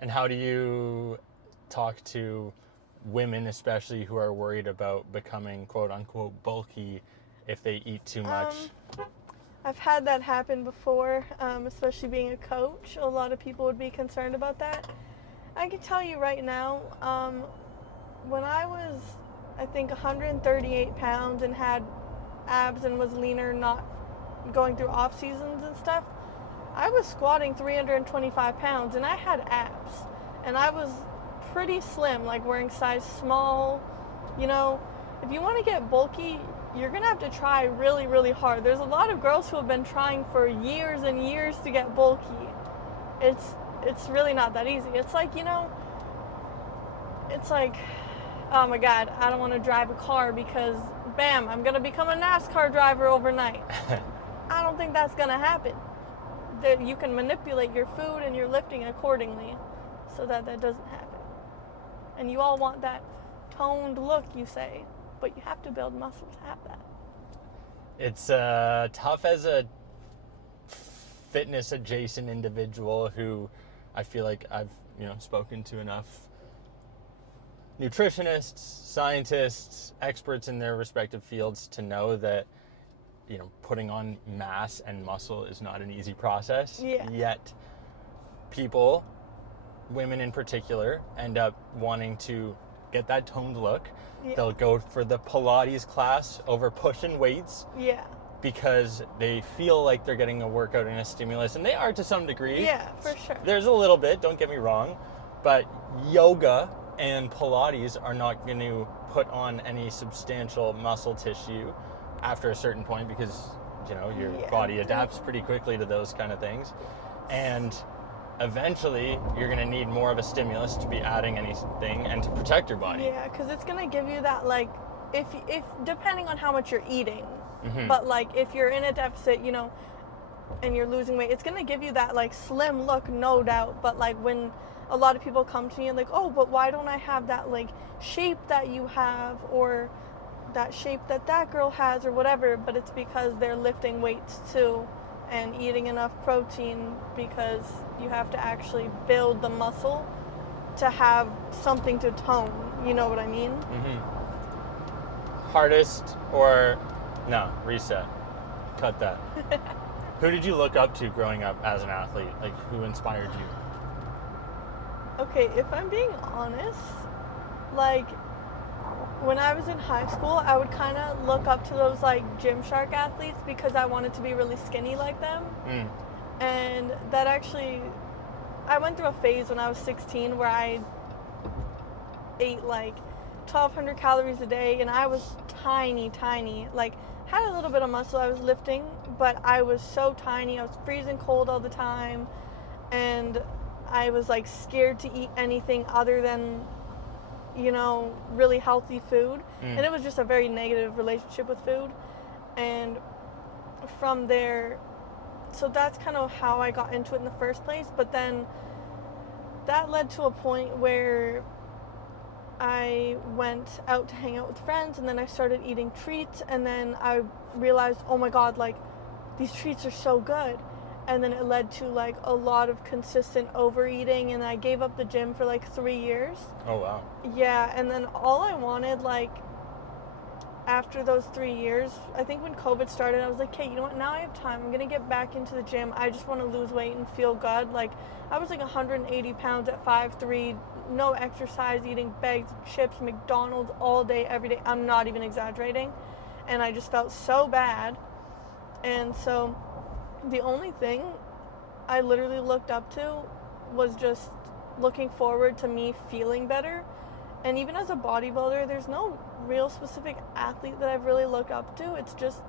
And how do you talk to women, especially who are worried about becoming quote unquote bulky if they eat too much? I've had that happen before, especially being a coach. A lot of people would be concerned about that. I can tell you right now, when I was, I think, 138 pounds and had abs and was leaner, not going through off seasons and stuff, I was squatting 325 pounds and I had abs. And I was pretty slim, like wearing size small. You know, if you want to get bulky, you're gonna have to try really, really hard. There's a lot of girls who have been trying for years and years to get bulky. It's really not that easy. It's like, you know, it's like, oh my God, I don't want to drive a car because, bam, I'm gonna become a NASCAR driver overnight. I don't think that's gonna happen. That you can manipulate your food and your lifting accordingly so that doesn't happen. And you all want that toned look, you say, but you have to build muscle to have that. It's tough as a fitness adjacent individual who I feel like I've, you know, spoken to enough nutritionists, scientists, experts in their respective fields to know that, you know, putting on mass and muscle is not an easy process. Yeah. Yet people, women in particular, end up wanting to get that toned look. Yeah. They'll go for the Pilates class over pushing weights. Yeah. Because they feel like they're getting a workout and a stimulus, and they are to some degree. Yeah, for sure. There's a little bit, don't get me wrong, but yoga and Pilates are not going to put on any substantial muscle tissue after a certain point because, you know, your body adapts pretty quickly to those kind of things. And eventually you're going to need more of a stimulus to be adding anything and to protect your body. Yeah, because it's going to give you that, like, if depending on how much you're eating, Mm-hmm. but like if you're in a deficit, you know, and you're losing weight, it's going to give you that like slim look, no doubt. But like when a lot of people come to me and like, oh, but why don't I have that like shape that you have, or that shape that girl has, or whatever? But it's because they're lifting weights too and eating enough protein, because you have to actually build the muscle to have something to tone. You know what I mean? Mm-hmm. Hardest or no, reset. Cut that. Who did you look up to growing up as an athlete? Like, who inspired you? Okay, if I'm being honest, like, when I was in high school, I would kind of look up to those, like, Gymshark athletes because I wanted to be really skinny like them. Mm. And that actually, I went through a phase when I was 16 where I ate, like, 1,200 calories a day, and I was tiny, like, had a little bit of muscle. I was lifting, but I was so tiny. I was freezing cold all the time, and I was like scared to eat anything other than, you know, really healthy food. And it was just a very negative relationship with food. And from there, so that's kind of how I got into it in the first place. But then that led to a point where I went out to hang out with friends, and then I started eating treats, and then I realized, oh my God, like, these treats are so good. And then it led to like a lot of consistent overeating, and I gave up the gym for like 3 years. Oh wow. Yeah, and then all I wanted, like, after those 3 years, I think when COVID started, I was like, okay, you know what, now I have time. I'm gonna get back into the gym. I just want to lose weight and feel good. Like, I was like 180 pounds at 5'3", no exercise, eating bags of chips, McDonald's all day, every day. I'm not even exaggerating. And I just felt so bad. And so the only thing I literally looked up to was just looking forward to me feeling better. And even as a bodybuilder, there's no real specific athlete that I've really looked up to. It's just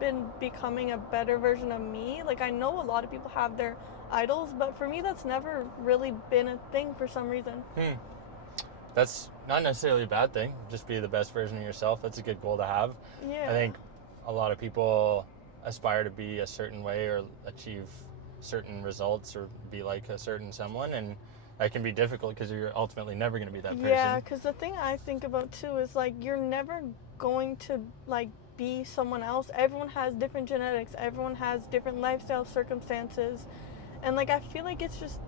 been becoming a better version of me. Like, I know a lot of people have their idols, but for me, that's never really been a thing for some reason. That's not necessarily a bad thing. Just be the best version of yourself. That's a good goal to have. Yeah. I think a lot of people aspire to be a certain way or achieve certain results or be like a certain someone, and that can be difficult because you're ultimately never going to be that person. Yeah, because the thing I think about too is, like, you're never going to like be someone else. Everyone has different genetics, everyone has different lifestyle circumstances, and like I feel like it's just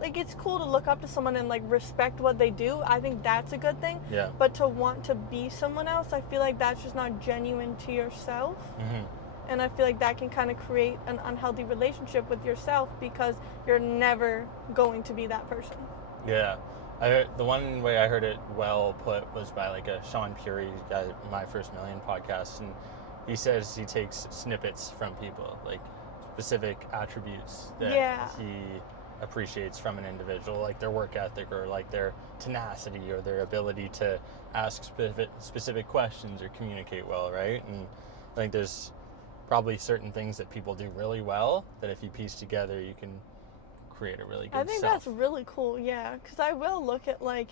like, it's cool to look up to someone and like respect what they do. I think that's a good thing. Yeah. But to want to be someone else, I feel like that's just not genuine to yourself. And I feel like that can kind of create an unhealthy relationship with yourself because you're never going to be that person. Yeah. The one way I heard it well put was by like a Sean Puri guy, My First Million podcast, and he says he takes snippets from people, like specific attributes that he appreciates from an individual, like their work ethic or like their tenacity or their ability to ask specific questions or communicate well, right? And I think there's probably certain things that people do really well that if you piece together, you can create a really good I think self. that's really cool, yeah, because I will look at, like,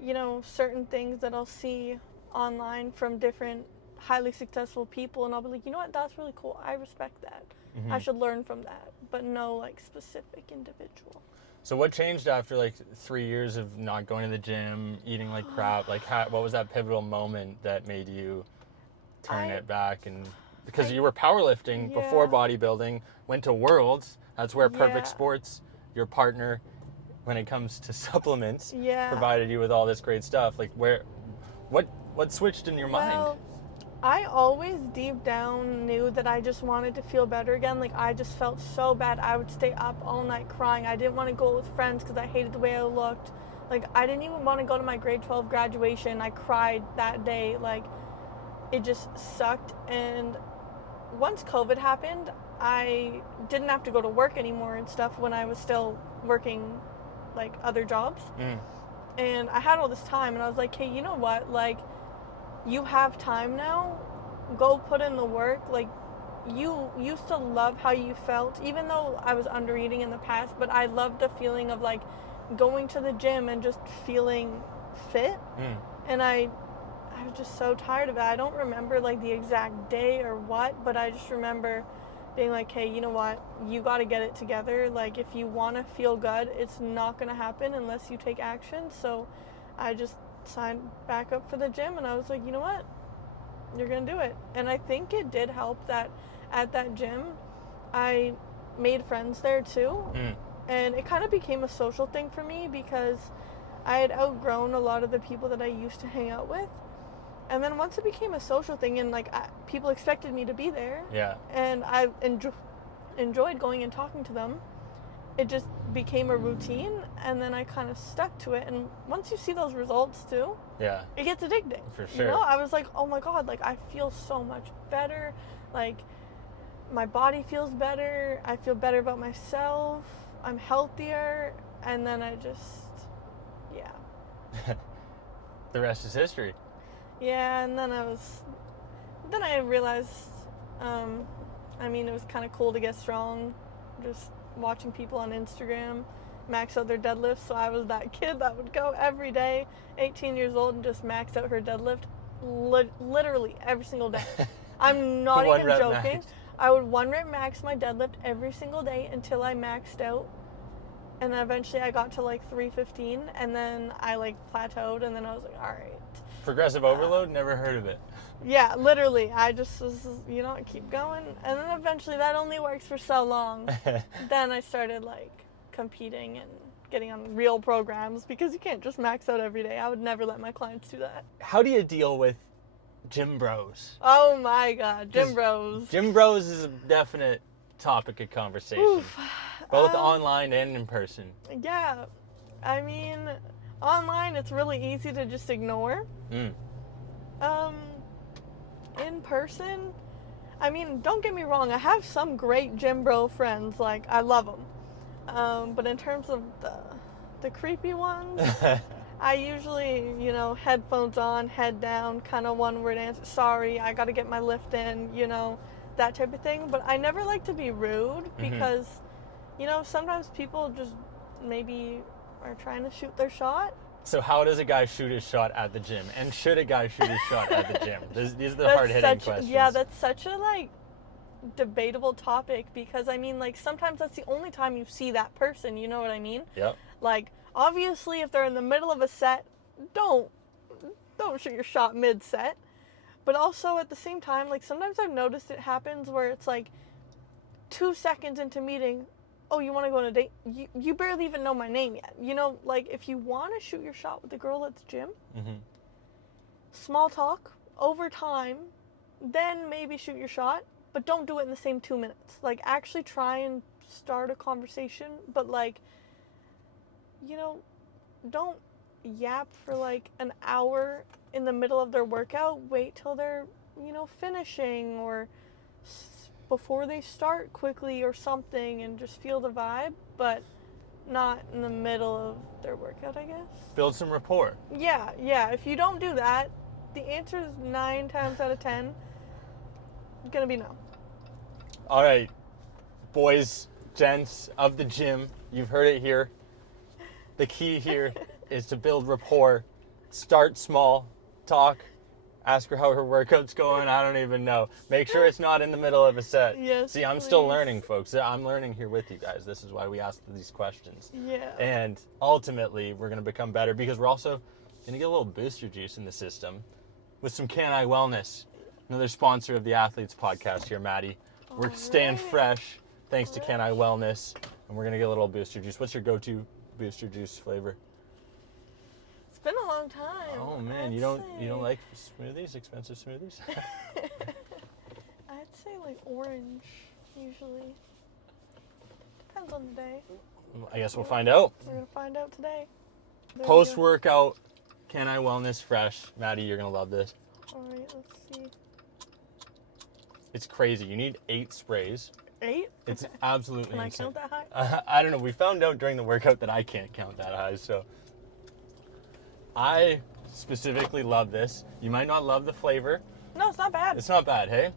you know, certain things that I'll see online from different highly successful people, and I'll be like, you know what, that's really cool. I respect that. Mm-hmm. I should learn from that, but no, like, specific individual. So what changed after like 3 years of not going to the gym, eating like crap? Like, what was that pivotal moment that made you turn it back? And because you were powerlifting before bodybuilding, went to Worlds. That's where Perfect Sports, your partner, when it comes to supplements, provided you with all this great stuff. Like, what switched in your mind? I always deep down knew that I just wanted to feel better again. Like, I just felt so bad. I would stay up all night crying. I didn't want to go with friends because I hated the way I looked. Like, I didn't even want to go to my grade 12 graduation. I cried that day. Like, it just sucked. And once COVID happened, I didn't have to go to work anymore and stuff when I was still working, like, other jobs. And I had all this time, and I was like, hey, you know what? Like, you have time now. Go put in the work. Like, you used to love how you felt, even though I was under eating in the past, but I loved the feeling of, like, going to the gym and just feeling fit. And I was just so tired of it. I don't remember, like, the exact day or what, but I just remember being like, hey, you know what? You got to get it together. Like, if you want to feel good, it's not going to happen unless you take action. So I just signed back up for the gym, and I was like, you know what? You're going to do it. And I think it did help that at that gym, I made friends there too. And it kind of became a social thing for me because I had outgrown a lot of the people that I used to hang out with. And then once it became a social thing, and like people expected me to be there, and I enjoyed going and talking to them, it just became a routine, and then I kind of stuck to it. And once you see those results too, it gets addicting. For sure. You know, I was like, oh my God, like, I feel so much better. Like, my body feels better. I feel better about myself. I'm healthier. And then I just, the rest is history. Yeah, and then I realized, I mean, it was kind of cool to get strong, just watching people on Instagram max out their deadlifts. So I was that kid that would go every day, 18 years old, and just max out her deadlift literally every single day. I'm not even joking. Max. I would 1 rep max my deadlift every single day until I maxed out. And then eventually I got to like 315, and then I like plateaued, and then I was like, all right. Progressive overload? Never heard of it. Yeah, literally. I just was, you know, keep going. And then eventually that only works for so long. Then I started like competing and getting on real programs because you can't just max out every day. I would never let my clients do that. How do you deal with gym bros? Oh my God, gym bros. Gym bros is a definite topic of conversation. Both online and in person. Yeah. I mean, online it's really easy to just ignore. In person, I mean, don't get me wrong, I have some great gym bro friends, like, I love them. But in terms of the creepy ones, I usually, you know, headphones on, head down, kind of one-word answer, sorry, I gotta get my lift in, you know, that type of thing. But I never like to be rude because, you know, sometimes people just maybe are trying to shoot their shot. So how does a guy shoot his shot at the gym? And should a guy shoot his shot at the gym? These are the hard-hitting questions. Yeah, that's such a, like, debatable topic because, I mean, like, sometimes that's the only time you see that person, you know what I mean? Yep. Like, obviously, if they're in the middle of a set, don't shoot your shot mid-set. But also, at the same time, like, sometimes I've noticed it happens where it's, like, 2 seconds into meeting, oh, you want to go on a date? You barely even know my name yet. You know, like, if you want to shoot your shot with the girl at the gym, small talk, over time, then maybe shoot your shot, but don't do it in the same 2 minutes. Like, actually try and start a conversation, but, like, you know, don't yap for, like, an hour in the middle of their workout. Wait till they're, you know, finishing, or before they start quickly or something, and just feel the vibe. But not in the middle of their workout, I guess. Build some rapport. Yeah. If you don't do that, the answer is 9 times out of 10 gonna be no. All right, boys, gents of the gym, you've heard it here. The key here is to build rapport. Start small, talk, ask her how her workout's going. I don't even know. Make sure it's not in the middle of a set. Yes, See, I'm still please. learning, folks. I'm learning here with you guys. This is why we ask these questions. Yeah. And ultimately, we're going to become better because we're also going to get a little booster juice in the system with some Can I Wellness, another sponsor of the Athletes Podcast here, Maddie. We're staying fresh thanks to Can I Wellness, and we're going to get a little booster juice. What's your go-to booster juice flavor? It's been a long time. Oh man, you don't like smoothies, expensive smoothies? I'd say like orange, usually. Depends on the day. I guess we'll find out. We're gonna find out today. There we go. Post-workout, Can I Wellness Fresh. Maddie, you're gonna love this. All right, let's see. It's crazy. You need 8 sprays. 8? It's absolutely Can I insane. count that high? I don't know. We found out during the workout that I can't count that high, so I specifically love this. You might not love the flavor. No, it's not bad. It's not bad, hey?